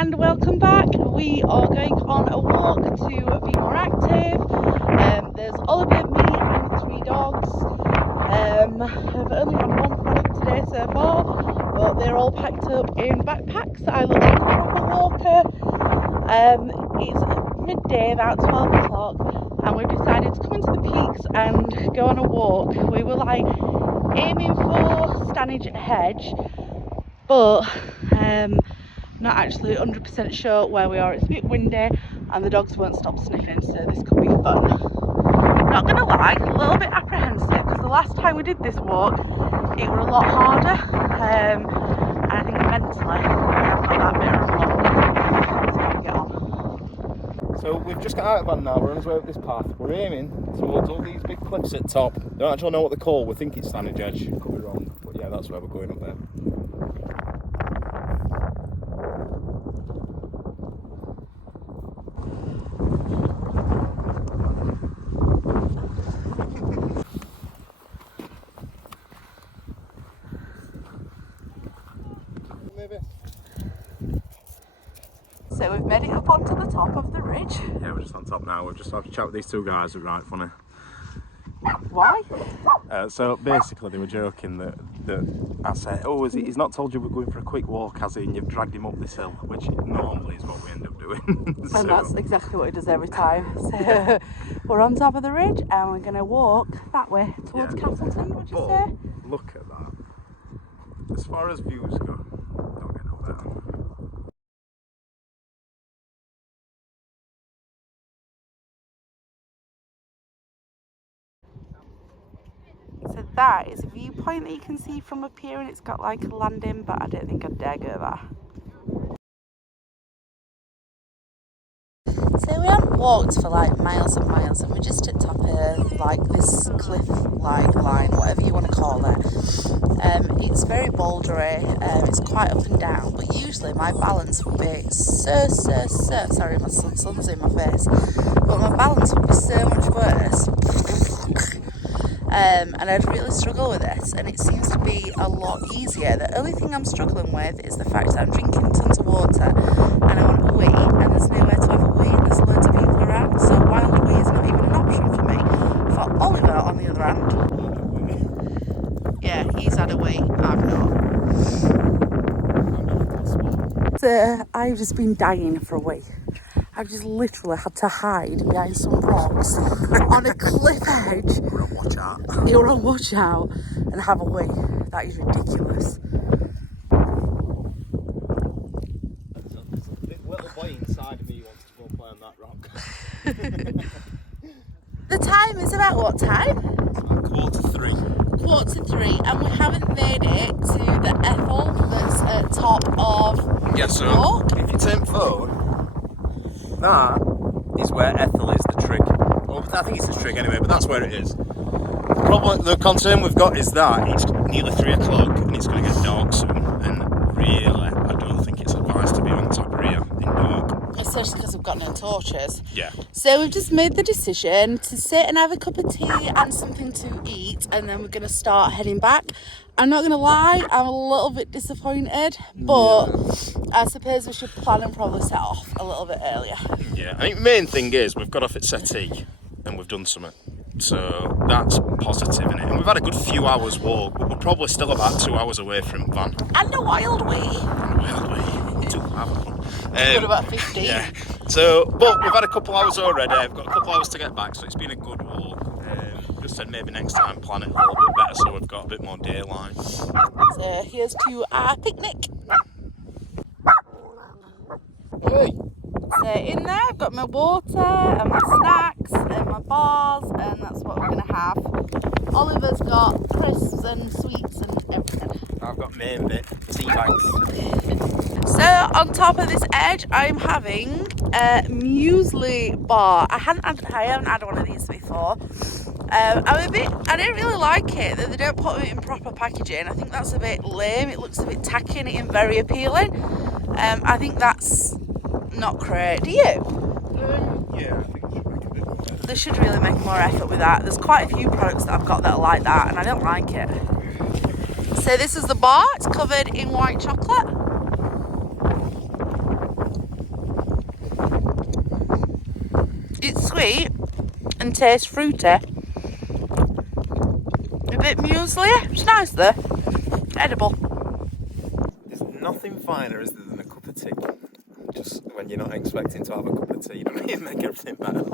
and welcome back. We are going on a walk to be more active. There's Oliver, me and 3 dogs. I've only had one product today so far, but they're all packed up in backpacks. I look like a proper walker. It's midday, about 12 o'clock, and we've decided to come into the peaks and go on a walk. We were like aiming for Stanage Hedge, but not actually 100% sure where we are. It's a bit windy and the dogs won't stop sniffing, so this could be fun. Not gonna lie, a little bit apprehensive because the last time we did this walk it were a lot harder, and I think mentally I've got that bit of a block. So how we get on. So we've just got out of van now, we're on our way up this path. We're aiming towards all these big cliffs at top. Don't actually know what they're called, we think it's Stanage Edge, could be wrong, but yeah, that's where we're going up there. So we've made it up onto the top of the ridge. Yeah, we're just on top now. We've just had a chat with these 2 guys who are right funny. Why? So basically they were joking that I said, oh, he's not told you we're going for a quick walk, has he? And you've dragged him up this hill, which normally is what we end up doing. And that's exactly what he does every time. So we're on top of the ridge and we're going to walk that way towards Castleton, would you say? Look at that. As far as views go, don't get no better. So that is a viewpoint that you can see from up here, and it's got like a landing, but I don't think I'd dare go there. So we haven't walked for like miles and miles, and we're just at top of like this cliff-like line, whatever you want to call it. It's very bouldery, it's quite up and down, but usually my balance would be so, sorry my sun's in my face, but my balance would be so much worse. And I'd really struggle with this, and it seems to be a lot easier. The only thing I'm struggling with is the fact that I'm drinking tons of water and I want a wee, and there's nowhere to have a wee, and there's loads of people around, so wild wee is not even an option for me. For Oliver, on the other hand, yeah, he's had a wee, I've not. So I've just been dying for a wee. I've just literally had to hide behind some rocks on a cliff edge. You're on watch out. You're on watch out and have a wee. That is ridiculous. The little boy inside of me wants to go and play on that rock. The time is about what time? It's about 3:15. 3:15, and we haven't made it to the Ethel that's at top of Yeah, the so walk. if you turn phone, that is where Ethel is, the trig. Well, I think it's the trig anyway, but that's where it is. The concern we've got is that it's nearly 3 o'clock and it's going to get dark soon, and really, I don't think it's advised to be on top of here in dark. Especially because we've got no torches. Yeah. So we've just made the decision to sit and have a cup of tea and something to eat, and then we're going to start heading back. I'm not going to lie, I'm a little bit disappointed, but I suppose we should plan and probably set off a little bit earlier. Yeah, I think the main thing is we've got off at settee and we've done something. So that's positive, innit? And we've had a good few hours walk, but we're probably still about 2 hours away from van. And a wild wee. Two hours. Got about 15. Yeah. So, but we've had a couple hours already. We've got a couple hours to get back, so it's been a good walk. Just said maybe next time plan it a little bit better so we've got a bit more daylight. So here's to our picnic. Hey! So in there I've got my water and my snacks and my bars, and that's what we're going to have. Oliver's got crisps and sweets and everything. I've got main bit, tea bags. So on top of this edge I'm having a muesli bar. I haven't had one of these before. I don't really like it that they don't put it in proper packaging. I think that's a bit lame. It looks a bit tacky and it isn't very appealing. I think that's not great. Do you? Yeah, I think it should make a bit more effort. They should really make more effort with that. There's quite a few products that I've got that are like that, and I don't like it. So this is the bar. It's covered in white chocolate. sweet and tastes fruity. A bit muesli. It's nice though. Edible. There's nothing finer, is there, than a cup of tea? Just when you're not expecting to have a cup of tea, you know what I mean? Make everything better.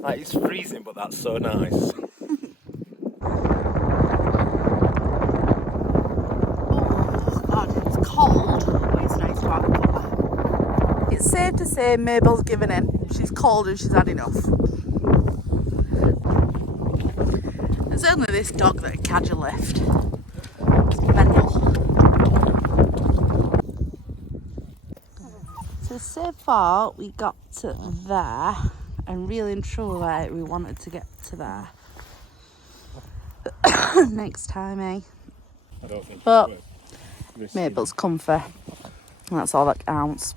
Like, it's freezing, but that's so nice. Cold, but it's nice to have a cuppa. It's safe to say Mabel's given in. She's cold and she's had enough. There's only this dog that Cadger left. Mental. So far we got to there, and really and truly we wanted to get to there. Next time, eh? I don't think but it's Mabel's comfy, and that's all that counts.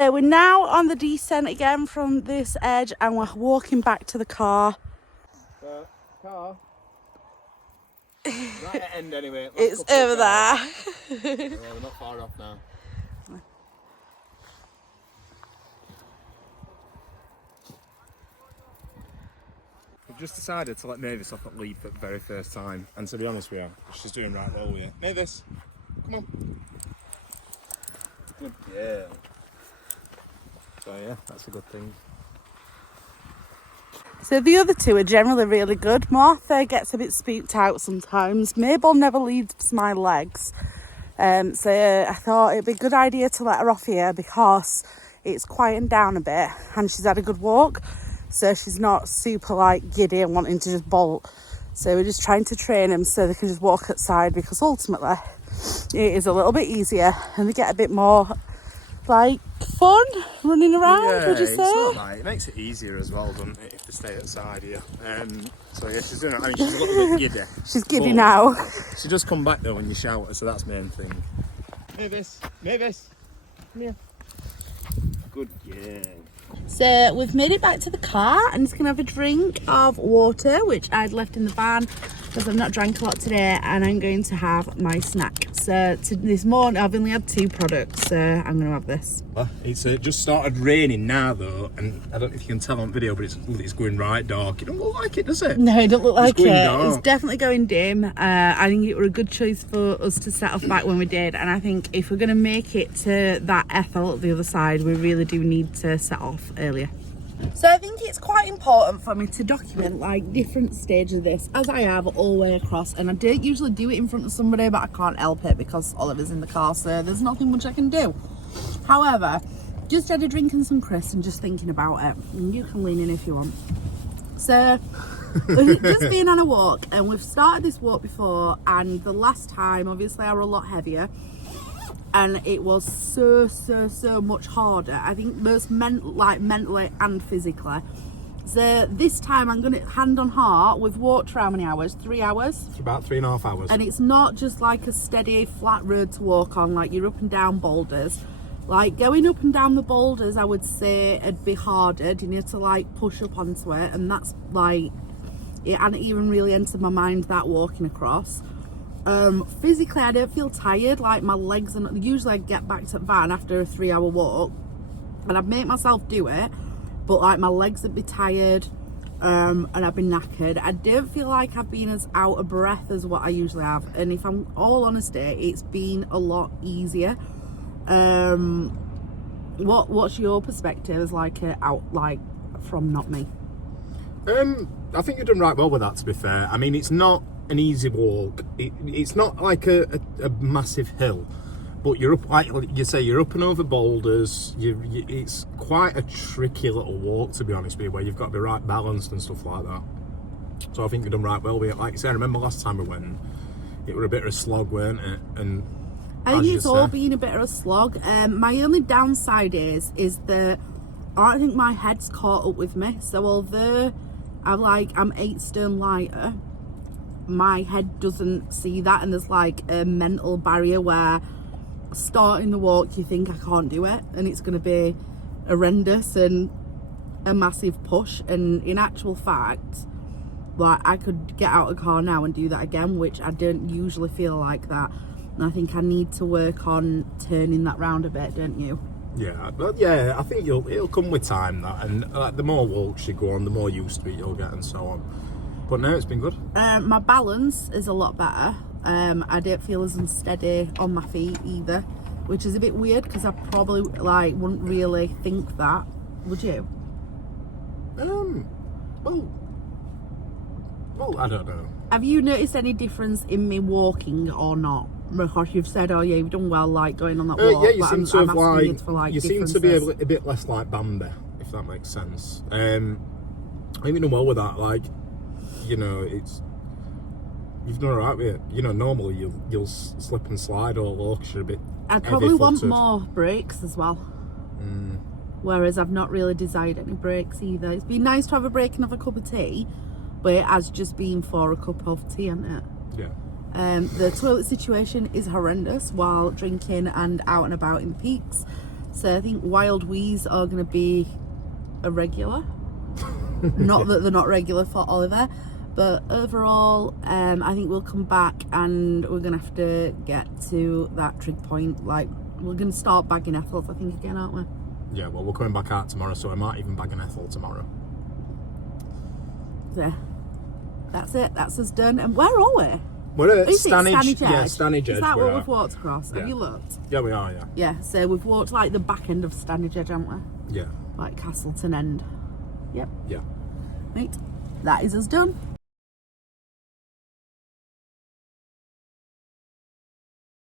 So we're now on the descent again from this edge, and we're walking back to the car. Car. Right at end anyway. It's over there. We're not far off now. We've just decided to let Mavis off at leap at the very first time, and to be honest with you, she's doing right well with it. Mavis, come on. Good girl. So yeah, that's a good thing. So the other two are generally really good. Martha gets a bit spooked out sometimes. Mabel never leaves my legs. So I thought it'd be a good idea to let her off here because it's quieting down a bit and she's had a good walk. So she's not super like giddy and wanting to just bolt. So we're just trying to train them so they can just walk outside, because ultimately it is a little bit easier and they get a bit more like fun running around, would you say? It's not like, it makes it easier as well, doesn't it, if they stay outside here. So yeah, she's doing it. I mean, she's a little bit giddy. She's giddy now. She does come back though when you shout her, so that's the main thing. Mavis, Mavis, come here. Good girl. So we've made it back to the car and just gonna have a drink of water, which I'd left in the van because I've not drank a lot today, and I'm going to have my snack. So this morning I've only had 2 products, so I'm gonna have this. Well, it's just started raining now though, and I don't know if you can tell on video, but it's going right dark. It don't look like it, does it? No, it don't look like it. Dark. It's definitely going dim. I think it were a good choice for us to set off back when we did, and I think if we're gonna make it to that Ethel at the other side, we really do need to set off earlier. So I think it's quite important for me to document like different stages of this, as I have all the way across, and I don't usually do it in front of somebody, but I can't help it because Oliver's in the car, so there's nothing much I can do. However, just had a drink and some crisps and just thinking about it, and you can lean in if you want. So we've just been on a walk, and we've started this walk before, and the last time obviously I were a lot heavier and it was so much harder, I think, most mentally and physically. So this time I'm gonna, hand on heart, we've walked for how many hours? 3 hours? It's about 3.5 hours. And it's not just like a steady flat road to walk on, like you're up and down boulders. Like going up and down the boulders, I would say it'd be harder. You need to like push up onto it, and that's like, it hadn't even really entered my mind that walking across. Physically I don't feel tired, like my legs are not, usually I get back to the van after a 3-hour walk and I'd make myself do it, but like my legs would be tired, and I've been knackered. I don't feel like I've been as out of breath as what I usually have, and if I'm all honest, it's been a lot easier. What's your perspective as like out like from not me? I think you've done right well with that, to be fair. I mean, it's not an easy walk. It's not like a massive hill, but you're up, like you say, you're up and over boulders. It's quite a tricky little walk, to be honest with you, where you've got to be right balanced and stuff like that. So I think you've done right well with it. Like you say, I remember last time we went, it was a bit of a slog, weren't it? And I think it's all been a bit of a slog. My only downside is that I don't think my head's caught up with me. So although I'm 8 stone lighter, my head doesn't see that, and there's like a mental barrier where starting the walk you think I can't do it and it's going to be horrendous and a massive push, and in actual fact, like, I could get out of the car now and do that again, which I don't usually feel like that, and I think I need to work on turning that round a bit, don't you? Yeah, but yeah, I think it'll come with time, that, and the more walks you go on, the more used to it you'll get, and so on. But no, it's been good. My balance is a lot better. I don't feel as unsteady on my feet either, which is a bit weird because I probably wouldn't really think that. Would you? Well, I don't know. Have you noticed any difference in me walking or not? Because you've said, oh yeah, you've done well, going on that walk. Yeah, you seem to have you seem to be differences. a bit less like Bambi, if that makes sense. I think you've done well with that. It's you've done alright with it. Normally you'll slip and slide all over because you're a bit. I probably want heavy-footed. more breaks as well. Whereas I've not really desired any breaks either. It's been nice to have a break and have a cup of tea, but it has just been for a cup of tea, hasn't it? Yeah. The toilet situation is horrendous while drinking and out and about in the peaks. So I think wild wheeze are going to be a regular. Not that they're not regular for Oliver, but overall, I think we'll come back and we're going to have to get to that trig point. We're going to start bagging Ethels, I think, again, aren't we? Yeah, well, we're coming back out tomorrow, so I might even bag an Ethel tomorrow. There. That's it. That's us done. And where are we? We're at Is it Stanage. Stanage Yeah, Edge? Stanage Edge. Is that we what are. we've walked across? Yeah. Have you looked? Yeah, we are, yeah. Yeah, so we've walked the back end of Stanage Edge, haven't we? Yeah. Castleton End. Yep. Yeah. Right. That is us done.